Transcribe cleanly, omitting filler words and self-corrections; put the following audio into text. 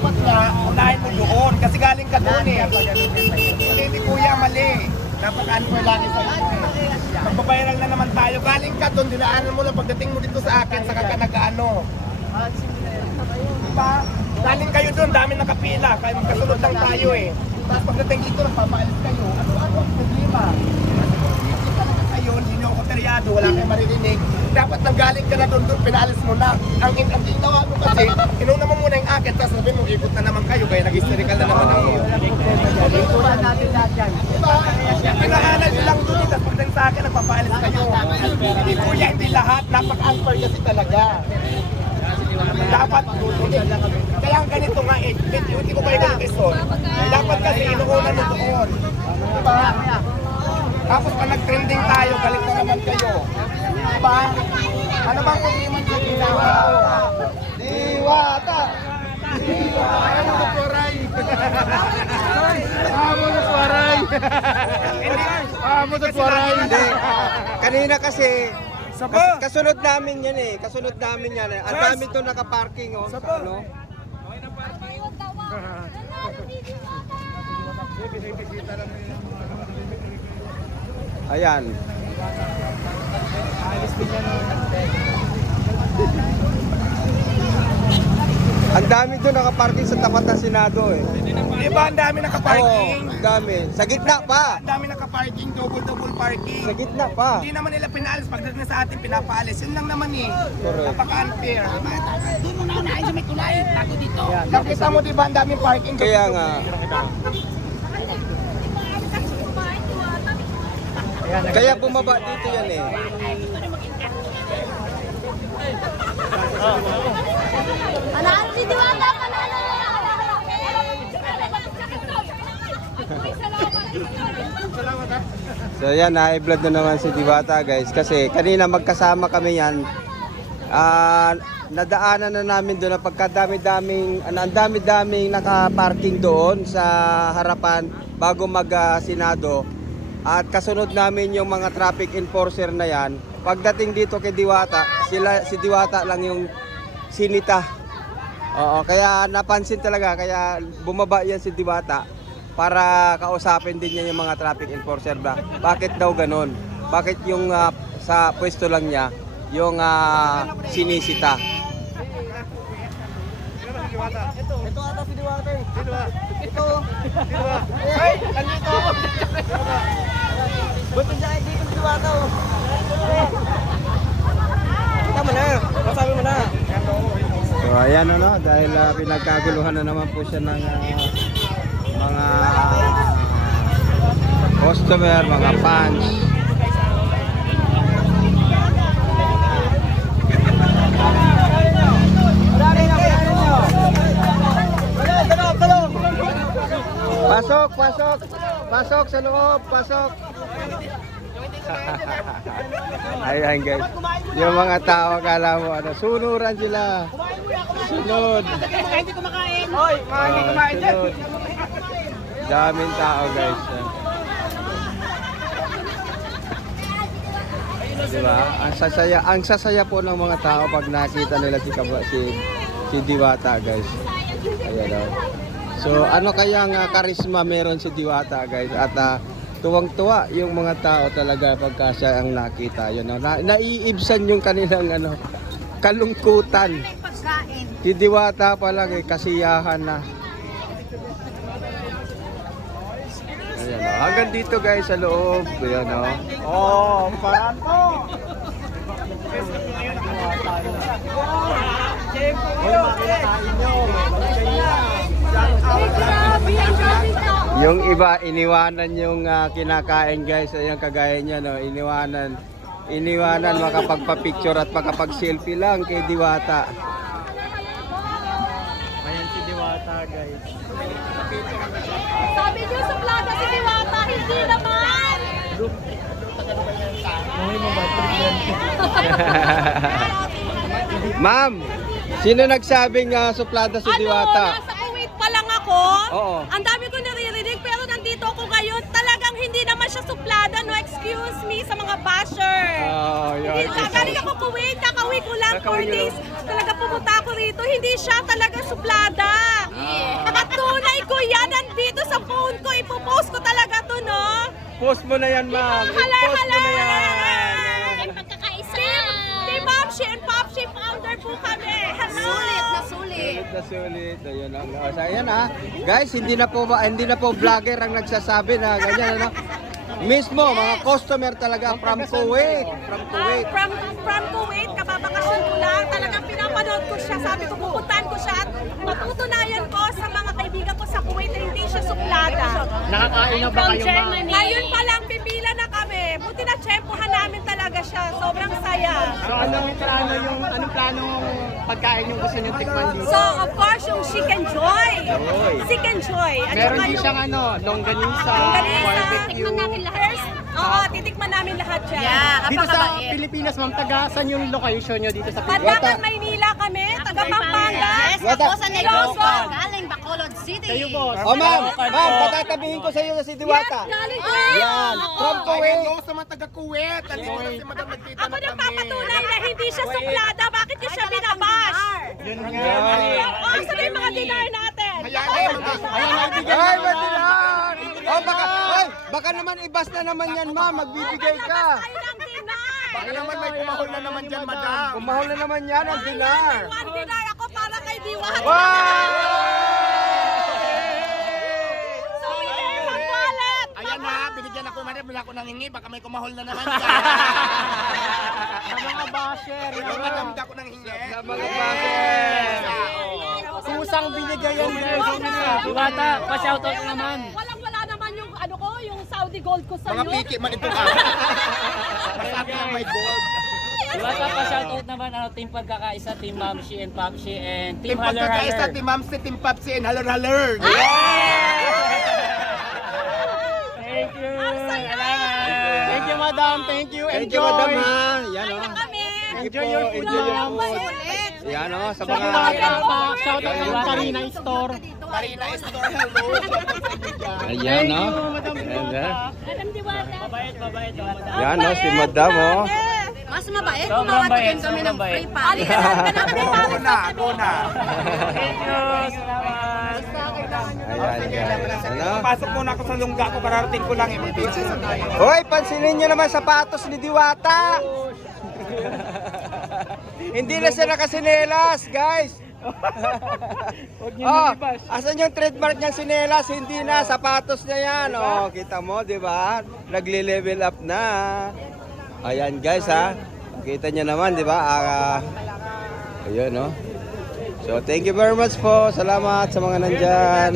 dapat nga, unahin mo doon. Kasi galing ka doon eh. Hindi kuya, mali. Napaka-unfair lagi sa iyo. Magbabayaran na naman tayo. Galing ka doon, dinaanan mo lang pagdating mo dito sa akin, saka ka nag-ano. Diba? Galing kayo doon, dami nakapila. Kaya magkasunod lang tayo eh. Tapos pagdating dito, nagpapaalis kayo. Ano ang problema? Kayo, hindi nyo ako teryado, wala kayong maririnig. Dapat nanggaling ka na doon, pinaalis mo na. Ang ginawa mo kasi, inuna mo muna yung akin, tapos sabi mo, ikot na naman kayo, kaya nag-hysterical na naman ako. Ikutan natin lahat yan. Diba? Pinaanan nyo lang doon, tapos pagdating sa akin, nagpapaalis kayo. Hindi kuya, hindi lahat, napaka-unfair kasi talaga. Dapat kaya ang ganito nga eh, hindi ko kayo ganito. Dapat kasi inuunan mo doon. Diba? Tapos pag nag-trending tayo, galit na naman kayo. Diba? Ano bang problema nyo? Diwata! Ano sa Suwaray? Amo sa Suwaray! Amo sa Suwaray! Hindi. Kanina kasi, kasunod namin yan eh. Kasunod namin yan eh. Ang dami doon nakaparking oh. Ano? Ayan. Ang dami doon nakaparking sa tapat ng Senado eh. Diba ang dami nakaparking? Oo, ang dami. Sa gitna pa. Ang dami nakaparking, double parking. Sa gitna pa. Hindi naman nila pinaalis, pagdating na sa atin pinapaalis. Yun lang naman eh. Correct. Napaka-unfair. Doon mo na unahin sa may tulay. Tago dito. Nakita mo diba ang daming parking? Kaya nga. Kaya bumaba dito yan eh. Panalo si Diwata, panalo! So yan, na-vlog na naman si Diwata guys. Kasi kanina magkasama kami yan. Nadaanan na namin doon na pagkadami-daming, ang dami-daming naka-parking doon sa harapan bago mag-Senado. At kasunod namin yung mga traffic enforcer na yan. Pagdating dito kay Diwata, si Diwata lang yung sinita. Oo, kaya napansin talaga, kaya bumaba yan si Diwata para kausapin din niya yung mga traffic enforcer ba. Bakit daw ganon? Bakit yung sa pwesto lang niya yung sinisita? Ito ata si Diwata eh. Ito. Ay, nandito! Buti dyan dito si Diwata oh. Tama na. Masabi mo na. So ayan ano, dahil pinagkaguluhan na naman po siya ng mga customer, mga fans. Pasok, pasok. Pasok sa loob, pasok. Ayan guys. Yung mga tao kala mo ano, sunuran sila. Sunod. Hindi kumakain. Hoy, mga hindi kumain dyan. Sunod. Daming tao guys. Diba? Ang sasaya po ng mga tao pag nakita nila si Diwata guys. Ayan o. So ano kayang karisma meron si Diwata guys, at tuwang-tuwa yung mga tao talaga pagka siya ang nakita. Yun, naiibsan yung kanilang kalungkutan. Si Diwata pa lang kasiyahan na. Ayan o. Hanggang dito guys sa loob. Ayan o. Oh, parang to! Yung iba iniwanan yung kinakain guys, ayun kagaya niya no, iniwanan makapagpa-picture at makapag-selfie lang kay Diwata. Ayan si Diwata guys. Sabi niyo sa plaza si Diwata, hindi naman! Ma'am, sino nagsabing suplada si Diwata? Nasa Kuwait pa lang ako. Oo. Ang dami ko naririnig, pero nandito ako ngayon. Talagang hindi naman siya suplada. No excuse me sa mga basher. Oh, yun. Galing ako Kuwait, kakauwi ko lang 4 days, talaga pumunta ako rito, hindi siya talaga suplada. At tunay ko yan, nandito sa phone ko, ipopost ko talaga to, no? Post mo na yan, ma'am. Post mo na yan. Pagkakaisa. Team Mamshi and Popshi founder po kami. Hello! Sulit na sulit. Sulit na sulit. Ayun ang so, ayan ha. Guys, hindi na po vlogger ang nagsasabi na ganyan ano. Mismo mga customer talaga from Kuwait. From Kuwait. From Kuwait, kababakasyon ko lang. Talagang pinapanood ko siya. Sabi ko, pupuntahan ko siya at matutunayan ko sa mga kaibigan ko sa Kuwait na hindi siya suplada. Nakakain na ba kayo, ma'am? Ngayon pa lang, pipila na kami. Buti na tsempohan namin talaga siya. Sobrang saya. So, anong plano pagkain yung gusto niyo tikman dito? So, of course, yung Chicken Joy. Chicken Joy. At Meron saka din yung siyang longganisa, longganisa. barbecue. Tikman natin lahat. Oo, titikman namin lahat yan. Dito sa Pilipinas, ma'am, saan yung location nyo dito sa Pilipinas? Pandakan, Maynila kami. Taga Pampanga. Yes, Wata. ako sa Negros, galing Bacolod City. Kayo, boss. Oh ma'am, patatabihin ko sa iyo na si Diwata. Galing ko. Yan, from Ay, Kuwait. hello sa mga taga-Kuwait. Nandito na si Madam, nagkita Ako na nang kami. papatunay na hindi siya suplada. Bakit niya siya binabash? Yun Oo, sabi yung mga dinar natin. Ayan, Ay, matilang! Oh, baka naman ibas na naman yan, ma'am. Magbibigay ka. Tayo ng dinar. baka naman may kumahol na naman dyan, Madam. Kumahal na naman yan ang dinar. May 1 dinar ako para kay Diwata. So, here, ang wallet. Ayan na, binigyan ako, Madam. Bila ako nangingi, baka may kumahol na naman dyan. Sa mga basher, Yung Madam, da ko nang hingi. Sa mga bakit? kusang binigay yan, guys. Diwata, pa-shoutout ka naman. Walang-wala naman yung ano ko, yung Saudi gold ko sa Mga iyo. piki man ito ka. Masabi lang may gold. Diwata, pa-shoutout naman Team Pagkakaisa, Team Mamshi and Popshi, and Team Team Haller Pagkakaisa, Haller. Team Mamsi, Team Papsi, and Haller Haller. Thank you. Thank you, madam. Thank you. Thank you, madam, Enjoy. ha. Yan, Ay, oh. na kami. Enjoy your food, Enjoy your ma'am. food. Yan, oh, sa Sa mga... mga shoutout ng Karina Store. Marina Store, hello. Ayan, no? Madam Ayan, Madam Diwata. Mabait, Diwata. yan, no? Si madam, oh. Mas mabait kung Sobrang bait, mawagin kami ng sobrang bait. free pass. Ako na, ako na. Thank you. Salamat. Ayan, guys. Ano? Pasok muna ako sa lungga ko, kararating ko lang. Mag-pizza sa tayo. Hoy, pansinin nyo naman sapatos ni Diwata. Hindi na siya nakasinelas, guys. Oh, asan yung trademark niyang sinelas? Hindi na, sapatos niya yan. Oh, kita mo, di ba? Nagle-level up na. Ayan, guys, ha. Kita niyo naman, di ba? Ayun, no? So, thank you very much po. Salamat sa mga nandyan.